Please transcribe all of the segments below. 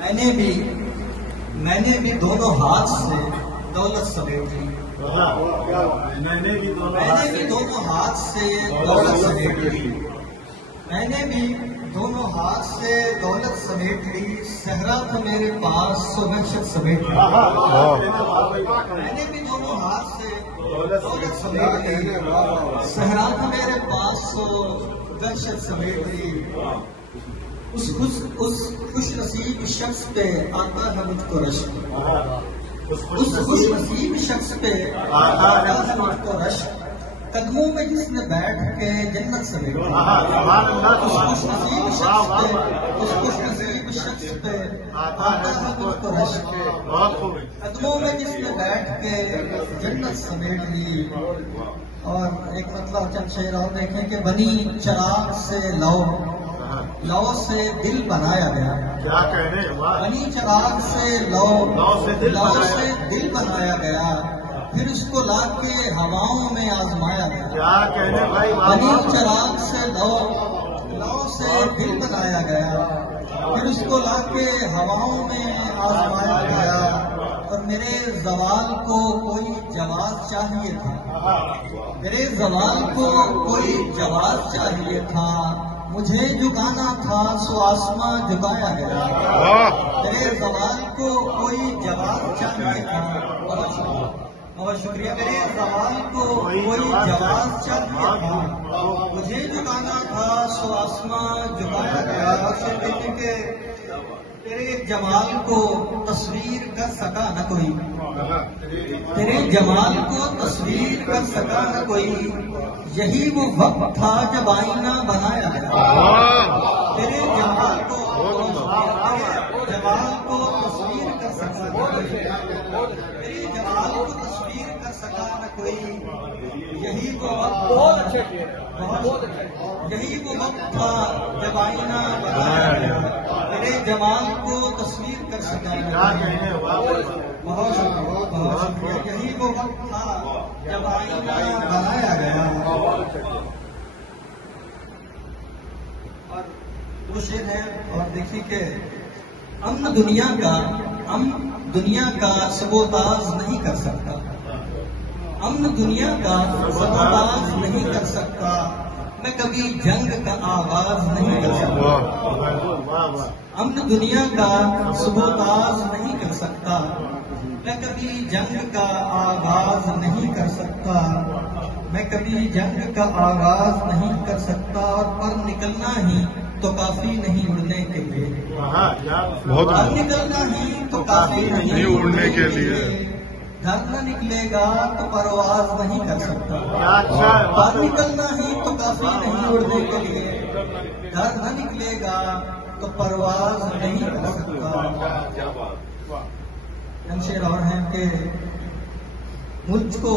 میں نے بھی دونوں ہاتھ سے دولت سمیٹ لی، میں نے بھی دونوں ہاتھ سے دولت سمیٹ لی، میں نے بھی دونوں ہاتھ سے دولت سمیٹ لی، صحرا تھا میرے پاس سو وحشت سمیٹ لی، میں نے بھی دونوں ہاتھ سے دولت سمیٹ لی، صحرا تھا میرے پاس سو وحشت سمیٹ لی، اس خوش نصیب شخص پہ آتا ہے مجھ کو رشک، اس خوش نصیب شخص پہ آتا ہے مجھ کو رشک، قدموں میں جس نے بیٹھ کے جنت سمیٹ لی، اس خوش نصیب شخص پہ آتا ہے مجھ کو رشک، قدموں میں جس نے بیٹھ کے جنت سمیٹ لی۔ اور ایک مطلب چند شعر اور دیکھیں کہ بنی چراغ سے لو سے دل بنایا گیا، کیا کہنے بنی چراغ سے لو سے دل بنایا گیا، پھر اس کو لا کے ہواؤں میں آزمایا گیا، کیا کہنے بھائی، بنی چراغ سے لو سے دل بنایا گیا، پھر اس کو لا کے ہواؤں میں آزمایا گیا، اور میرے زوال کو کوئی جواز چاہیے تھا، میرے زوال کو کوئی جواز چاہیے تھا، مجھے جھکانا تھا سو آسماں جھکایا گیا، میرے زوال کو کوئی جواز چاہیے تھا، بہت شکریہ، میرے زوال کو کوئی جواز چاہیے تھا، مجھے جھکانا تھا سو آسماں جھکایا گیا۔ اور دیکھیں کہ تیرے جمال کو تصویر کر سکا نہ کوئی، تیرے جمال کو تصویر کر سکا نہ کوئی، یہی وہ وقت تھا جب آئینہ بنایا گیا، تیرے جمال کو تصویر کر سکا نہ کوئی، تیرے جمال کو تصویر کر سکا نہ کوئی، یہی وہ وقت تھا جب آئینہ بنایا گیا، تیرے جمال کو تصویر کر سکا نہ کوئی، بہت شکریہ، یہی وہ وقت تھا جب آئینہ بنایا گیا۔ اور وہ شعر ہے، اور دیکھیے کہ امن دنیا کا سبوتاز نہیں کر سکتا، امن دنیا کا سبوتاز نہیں کر سکتا، میں کبھی جنگ کا آغاز نہیں کر سکتا، امن دنیا کا سبوتاز نہیں کر سکتا، میں کبھی جنگ کا آغاز نہیں کر سکتا، میں کبھی جنگ کا آغاز نہیں کر سکتا، اور پر نکلنا ہی تو کافی نہیں اڑنے کے لیے، پر نکلنا ہی تو کافی نہیں اڑنے کے لیے، گھر نہ نکلے گا تو پرواز نہیں کر سکتا، پر نکلنا ہی تو کافی نہیں اڑنے کے لیے، گھر نہ نکلے گا تو پرواز نہیں کر سکتا۔ شعر اور ہیں کہ مجھ کو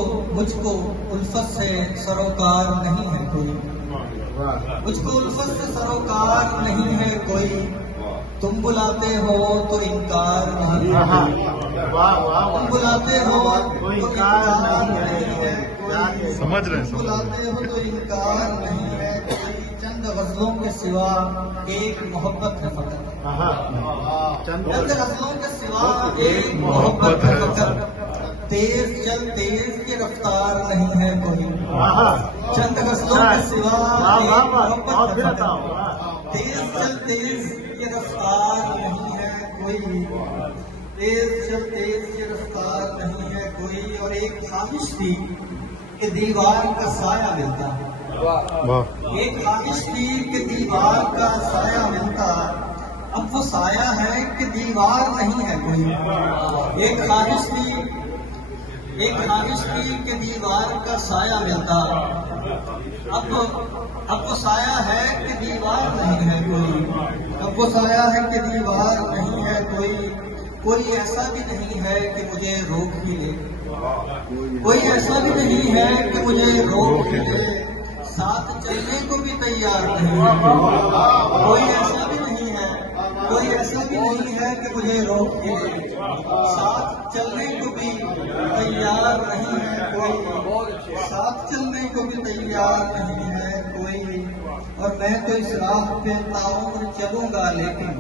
الفت سے سروکار نہیں ہے کوئی، مجھ کو الفت سے سروکار نہیں ہے کوئی، تم بلاتے ہو تو انکار نہیں ہے، تم بلاتے ہو تو انکار نہیں ہے کوئی، سمجھ رہے ہیں، تم بلاتے ہو تو انکار نہیں ہے کوئی، چند غزلوں کے سوا ایک محبت ہے فقط، چند غزلوں کے سوا ایک محبت ہے فقط، تیز چل تیز کی رفتار نہیں ہے کوئی، چند غزلوں کے سوا ایک محبت ہے فقط، تیز چل تیز کی رفتار نہیں ہے کوئی، تیز چل تیز کی رفتار نہیں ہے کوئی، اور ایک خواہش تھی کہ دیوار کا سایہ ملتا، ایک خواہش تھی کہ دیوار کا سایہ ملتا، اب وہ سایہ ہے کہ دیوار نہیں ہے کوئی، ایک خواہش تھی کہ دیوار کا سایہ ملتا، اب وہ سایہ ہے کہ دیوار نہیں ہے کوئی، اب وہ سایہ ہے کہ دیوار نہیں ہے کوئی ایسا بھی نہیں ہے کہ مجھے روک ہی لے، کوئی ایسا بھی نہیں ہے کہ مجھے روک ہی لے، ساتھ چلنے کو بھی تیار نہیں ہے، کوئی ایسا بھی نہیں ہے کہ مجھے روک کے لے، ساتھ چلنے کو بھی تیار نہیں ہے کوئی، ساتھ چلنے کو بھی تیار نہیں ہے کوئی، اور میں تو اس راہ پہ تعاون چلوں گا، لیکن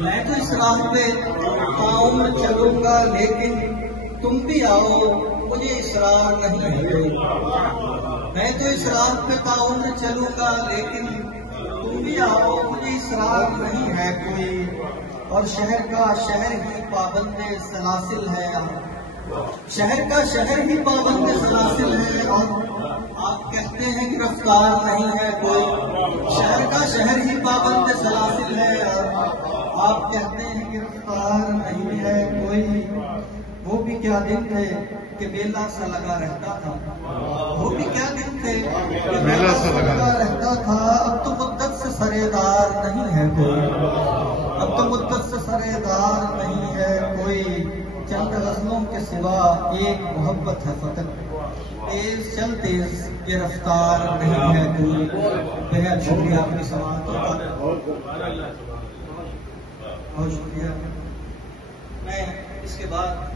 میں تو اس راہ پہ تعاون چلوں گا لیکن تم بھی آؤ مجھے اصرار نہیں ہے کوئی. میں تو اس راہ پہ تعاون چلوں گا لیکن تم بھی آؤ مجھے اصرار نہیں ہے کوئی. اور شہر کا شہر ہی پابند سلاسل ہے, شہر کا شہر ہی پابند سلاسل ہے, اور آپ کہتے ہیں کہ رفتار نہیں ہے کوئی. شہر کا شہر ہی پابند سلاسل ہے, اور آپ کہتے ہیں کہ رفتار نہیں ہے کوئی. وہ بھی کیا دن تھے کہ بیلا سا لگا رہتا تھا, وہ بھی کیا دن تھے کہ بیلا سا لگا رہتا تھا. اب تو مدت سے سرےدار نہیں ہے کوئی, اب تو مدت سے سرےدار نہیں ہے کوئی. چند غزلوں کے سوا ایک محبت ہے فقط, تیز چل تیز یہ رفتار نہیں ہے کوئی. بہت شکریہ اپنی سماعتوں کا, بہت شکریہ. میں اس کے بعد